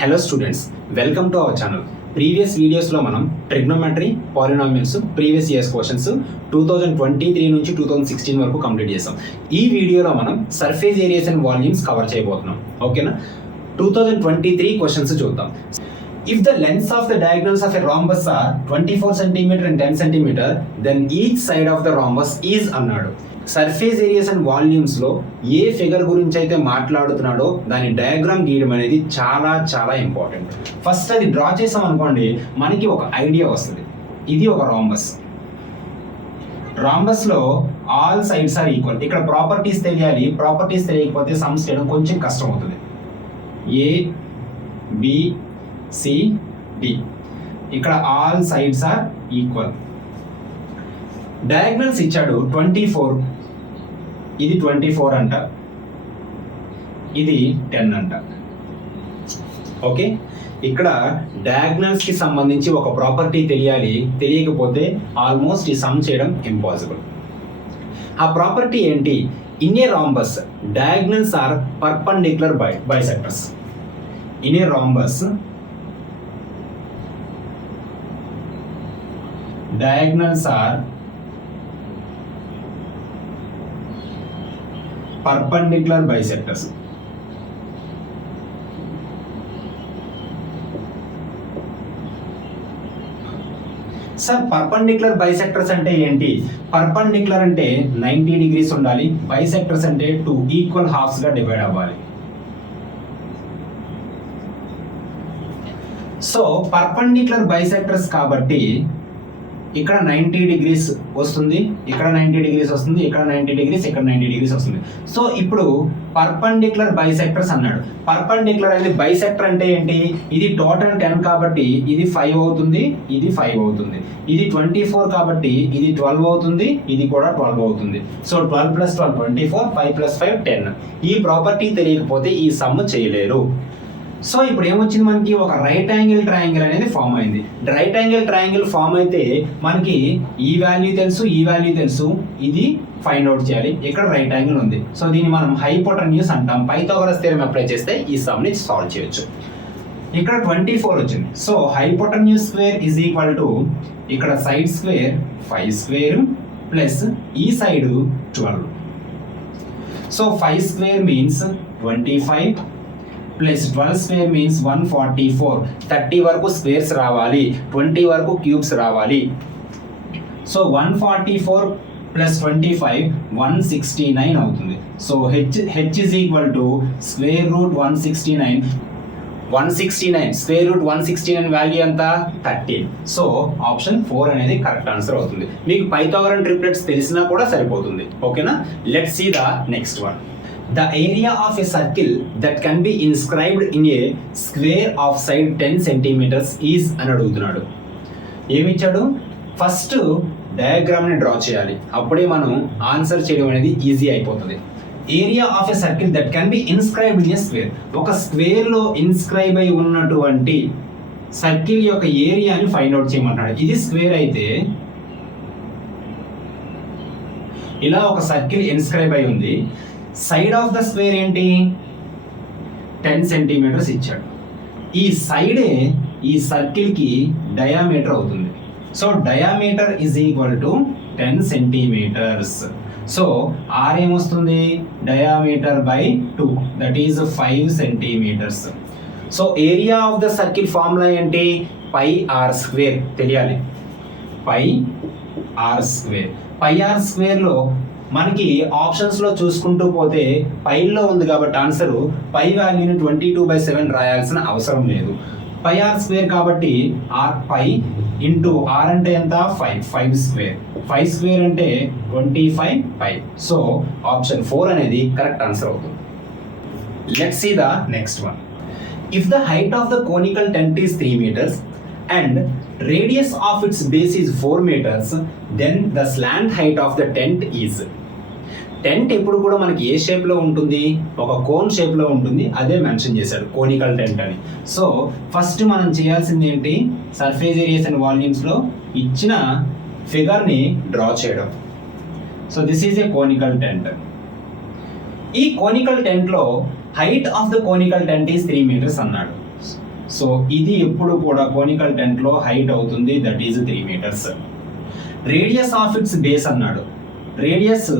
Hello students, welcome to our channel. Previous వీడియోస్లో మనం trigonometry, polynomials, previous years questions 2023 నుంచి 2016 వరకు కంప్లీట్ చేసాం. ఈ వీడియోలో మనం surface areas and volumes cover చేయబోతున్నాం. ఓకేనా? 2023 క్వశ్చన్స్ చూద్దాం. If the lengths of the diagonals of a rhombus are 24 cm and 10 cm, then each side of the rhombus is అన్నాడు. సర్ఫేస్ ఏరియాస్ అండ్ వాల్యూమ్స్లో ఏ ఫిగర్ గురించి అయితే మాట్లాడుతున్నాడో దాని డయాగ్రామ్ గీయడం అనేది చాలా చాలా ఇంపార్టెంట్. ఫస్ట్ అది డ్రా చేసాం అనుకోండి, మనకి ఒక ఐడియా వస్తుంది. ఇది ఒక రాంబస్లో ఆల్ సైడ్స్ ఆర్ ఈక్వల్. ఇక్కడ ప్రాపర్టీస్ తెలియాలి. ప్రాపర్టీస్ తెలియకపోతే సమ్స్ చేయడం కొంచెం కష్టం అవుతుంది. ఏ బి సి డి, ఇక్కడ all sides are equal. Diagonals ఇచ్చాడు 24, ఇది 24 అంట, ఇది 10 అంట. ఓకే, ఇక్కడ డయాగ్నల్స్ కి సంబంధించి ఒక ప్రాపర్టీ తెలియాలి. తెలియకపోతే ఆల్మోస్ట్ ఈ సమ్ చేయడం ఇంపాసిబుల్. ఆ ప్రాపర్టీ ఏంటి? In a rhombus diagonals are perpendicular bisectors. In a rhombus diagonals are perpendicular bisectors. Sir, perpendicular bisectors అంటే ఏంటి? పర్పెండిక్యులర్ అంటే 90 డిగ్రీస్ ఉండాలి. బైసెక్టర్స్ అంటే 2 ఈక్వల్ హాఫ్స్ గా డివైడ్ అవ్వాలి. సో పర్పెండిక్యులర్ బైసెక్టర్స్ కాబట్టి ఇక్కడ 90 డిగ్రీస్ వస్తుంది, ఇక్కడ 90 డిగ్రీస్ వస్తుంది, ఇక్కడ 90 డిగ్రీస్, ఇక్కడ 90 డిగ్రీస్ వస్తుంది. సో ఇప్పుడు పర్పెండిక్యులర్ బైసెక్టర్స్ అన్నాడు. పర్పెండిక్యులర్ అనేది బైసెక్టర్ అంటే ఏంటి? ఇది టోటల్ 10 కాబట్టి ఇది 5 అవుతుంది, ఇది 5 అవుతుంది. ఇది 24 కాబట్టి ఇది 12 అవుతుంది, ఇది కూడా 12 అవుతుంది. సో 12 + 12 24, 5 + 5 10. ఈ ప్రాపర్టీ తెలియకపోతే ఈ సమ్ చేయలేరు. సో ఇప్పుడు ఏమొచ్చింది? మనకి ఒక రైట్ యాంగిల్ ట్రయాంగిల్ అనేది ఫామ్ అయింది. రైట్ యాంగిల్ ట్రయాంగిల్ ఫామ్ అయితే మనకి ఈ వాల్యూ తెలుసు, ఈ వాల్యూ తెలుసు, ఇది ఫైండ్ అవుట్ చేయాలి. ఇక్కడ రైట్ యాంగిల్ ఉంది. సో దీన్ని మనం హైపోటెన్యూస్ అంటాం. పైథాగరస్ థియరమ్ అప్లై చేస్తే ఈ సమ్ ని సాల్వ్ చేయొచ్చు. ఇక్కడ 24 వచ్చింది. So hypotenuse square is equal to ఇక్కడ సైడ్ స్క్వేర్ 5 స్క్వేర్ ప్లస్ ఈ side 12. So 5 square means 25 plus 12 square means 144. 30 వరకు స్క్వేర్స్ రావాలి, 20 వరకు క్యూబ్స్ రావాలి. సో 144 ప్లస్ 25 169 అవుతుంది. So H is equal to square root 169. Square root 169 value ఎంత? 13. So option 4 అనేది correct answer అవుతుంది. మీకు పైథాగరన్ ట్రిప్లెట్స్ తెలిసినా కూడా సరిపోతుంది. ఓకేనా? Let's see the next one. The area of a circle that can be inscribed in a square of side 10 centimeters is అని అడుగుతున్నాడు. ఏమిచ్చాడు? ఫస్ట్ డయాగ్రామ్ని డ్రా చేయాలి. అప్పుడే మనం ఆన్సర్ చేయడం అనేది ఈజీ అయిపోతుంది. Area of a circle that can be inscribed in a square. ఒక స్క్వేర్లో inscribe అయి ఉన్నటువంటి సర్కిల్ యొక్క ఏరియాని ఫైండ్ అవుట్ చేయమంటాడు. ఇది స్క్వేర్ అయితే ఇలా ఒక సర్కిల్ ఇన్స్క్రైబ్ అయి ఉంది. సైడ్ ఆఫ్ ద స్క్వేర్ ఏంటి? 10 సెంటీమీటర్స్ ఇచ్చాడు. ఈ సైడే ఈ సర్కిల్ కి డయామీటర్ అవుతుంది. So diameter is equal to 10 centimetres. So r ఏమొస్తుంది? Diameter by 2, that is 5 centimetres. So area of the circle formula ఏంటి? పై ఆర్ స్క్వేర్ తెలియాలి. పై ఆర్ స్క్వేర్ లో మనకి ఆప్షన్స్ లో చూసుకుంటూ పోతే పైలో ఉంది కాబట్టి ఆన్సర్ పై వాల్యూని 22/7 రాయాల్సిన అవసరం లేదు. పై ఆర్ స్క్వేర్ కాబట్టి ఆర్ పై ఇంటూ ఆర్ అంటే ఎంత? 5 స్క్వేర్. 5 స్క్వేర్ అంటే 25 పై. సో ఆప్షన్ 4 అనేది కరెక్ట్ ఆన్సర్ అవుతుంది. Let's see the next one. If the height of the conical tent is 3 meters and radius of its base is 4 meters, then the slant height of the tent is. Tent ఎప్పుడు కూడా మనకి ఏ shape లో ఉంటుంది? ఒక cone shape లో ఉంటుంది. అదే mention చేశాడు, కోనికల్ టెంట్ అని. సో ఫస్ట్ మనం చేయాల్సింది ఏంటి? సర్ఫేస్ ఏరియాస్ అండ్ వాల్యూమ్స్ లో ఇచ్చిన ఫిగర్ ని డ్రా చేయడం. So this is a conical tent. ఈ కోనికల్ టెంట్ లో height of the conical tent is 3 meters అన్నాడు. సో ఇది ఎప్పుడు కూడా కోనికల్ టెంట్లో హైట్ అవుతుంది, that is 3 meters. Radius of it's base అన్నాడు. రేడియస్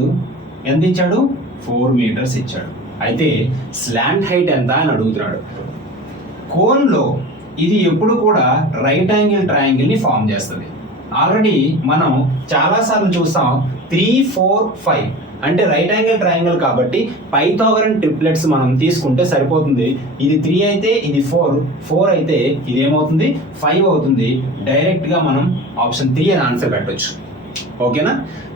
ఎంత ఇచ్చాడు? 4 meters ఇచ్చాడు. అయితే స్లాంట్ హైట్ ఎంత అని అడుగుతున్నాడు. కోన్లో ఇది ఎప్పుడు కూడా రైట్ యాంగిల్ ట్రయాంగిల్ని ఫామ్ చేస్తుంది. ఆల్రెడీ మనం చాలాసార్లు చూసాం 3, 4, 5 అంటే రైట్ యాంగిల్ ట్రయాంగిల్ కాబట్టి పైథాగరన్ ట్రిప్లెట్స్ మనం తీసుకుంటే సరిపోతుంది. ఇది 3 అయితే ఇది 4 అయితే ఇది ఏమవుతుంది? 5 అవుతుంది. డైరెక్ట్గా మనం ఆప్షన్ 3 అని ఆన్సర్ పెట్టొచ్చు. ఓకేనా?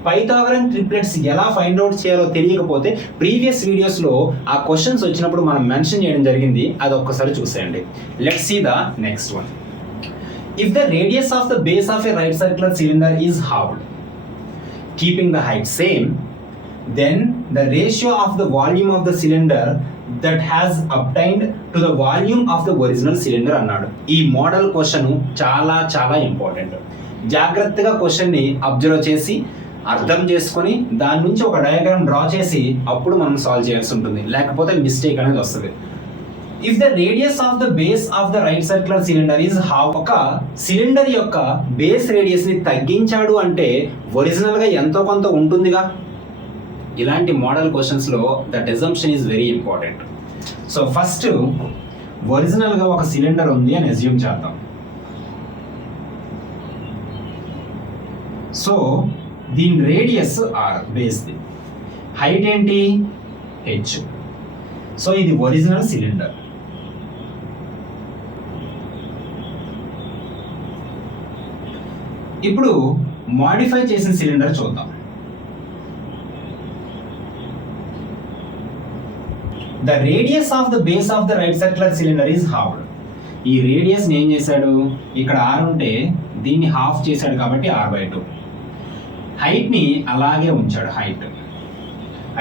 పైథాగరన్ ట్రిప్లెట్స్ ఎలా ఫైండ్ అవుట్ చేయాలో తెలియకపోతే ప్రీవియస్ వీడియోస్లో ఆ క్వశ్చన్స్ వచ్చినప్పుడు మనం మెన్షన్ చేయడం జరిగింది, అది ఒక్కసారి చూసేయండి. Let's see the next one. If the radius of the base of a right circular cylinder is halved, keeping the height same, then the ratio of the volume of the cylinder that has obtained to the volume of the original cylinder అన్నాడు. ఈ model question చాలా చాలా important. జాగ్రత్తగా క్వశ్చన్ని observe చేసి అర్థం చేసుకొని దాని నుంచి ఒక డయాగ్రామ్ డ్రా చేసి అప్పుడు మనం సాల్వ్ చేయాల్సి ఉంటుంది, లేకపోతే మిస్టేక్ అనేది వస్తుంది. If the radius of the base of the right circular cylinder is halved, ఒక సిలిండర్ యొక్క బేస్ రేడియస్ ని తగ్గించాడు అంటే ఒరిజినల్ గా ఎంతో కొంత ఉంటుందిగా. ఇలాంటి మోడల్ క్వశ్చన్స్ లో that assumption is very important. So first original గా ఒక సిలిండర్ ఉంది అని అజ్యూమ్ చేద్దాం. సో దీని రేడియస్ r, బేస్ది హైట్ ఏంటి? h. సో ఇది ఒరిజినల్ సిలిండర్. ఇప్పుడు మాడిఫై చేసిన సిలిండర్ చూద్దాం. The radius of the base of the right circular cylinder is halved. ఈ రేడియస్ ని ఏం చేశాడు? ఇక్కడ r ఉంటే దీన్ని హాఫ్ చేశాడు కాబట్టి r/2. హైట్ ని అలాగే ఉంచాడు, హైట్.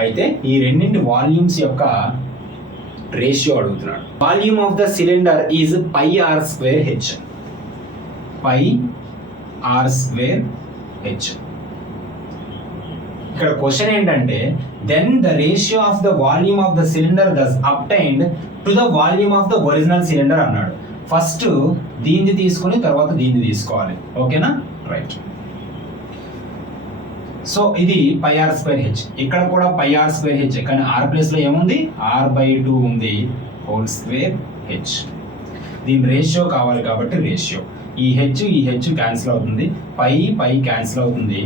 అయితే ఈ రెండింటి వాల్యూమ్స్ యొక్క రేషియో అడుగుతున్నాడు. Volume of the cylinder is πr²h. πr²h. ఇక్కడ క్వశ్చన్ ఏంటంటే then the ratio of the volume of the cylinder thus obtained to the volume of the original cylinder అన్నాడు. ఫస్ట్ దీన్ని తీసుకొని తర్వాత దీన్ని తీసుకోవాలి. ఓకేనా? రైట్. సో ఇది πr²h. ఇక్కడ కూడా πr²h, కానీ r ప్లేస్ లో ఏముంది? r/2 ఉంది, హోల్ స్క్వేర్ h. దీని రేషియో కావాలి కాబట్టి రేషియో. ఈ హెచ్ క్యాన్సిల్ అవుతుంది, పై క్యాన్సిల్ అవుతుంది.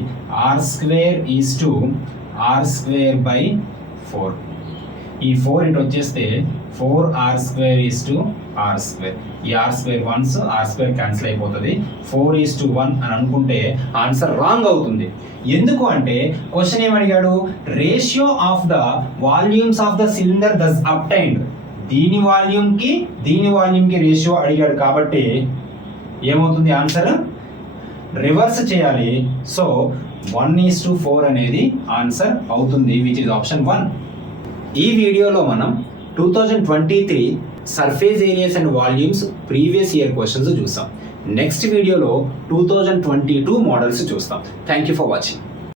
r² is to r²/4. ఈ 4 ఇటు వచ్చేస్తే 4r² ఈజ్ టు r². ఈ r² వన్స్ r² క్యాన్సిల్ అయిపోతుంది. 4:1 అని అనుకుంటే ఆన్సర్ రాంగ్ అవుతుంది. ఎందుకు అంటే క్వశ్చన్ ఏమడిగాడు? Ratio of the volumes of the cylinder thus obtained. దీని వాల్యూమ్కి రేషియో అడిగాడు కాబట్టి ఏమవుతుంది? ఆన్సర్ రివర్స్ చేయాలి. సో 1:4 అనేది ఆన్సర్ అవుతుంది, విచ్ ఇస్ ఆప్షన్ 1. ఈ వీడియోలో మనం 2023 surface areas and volumes previous year questions చూసాం. నెక్స్ట్ వీడియోలో 2022 మోడల్స్ చూస్తాం. Thank you for watching.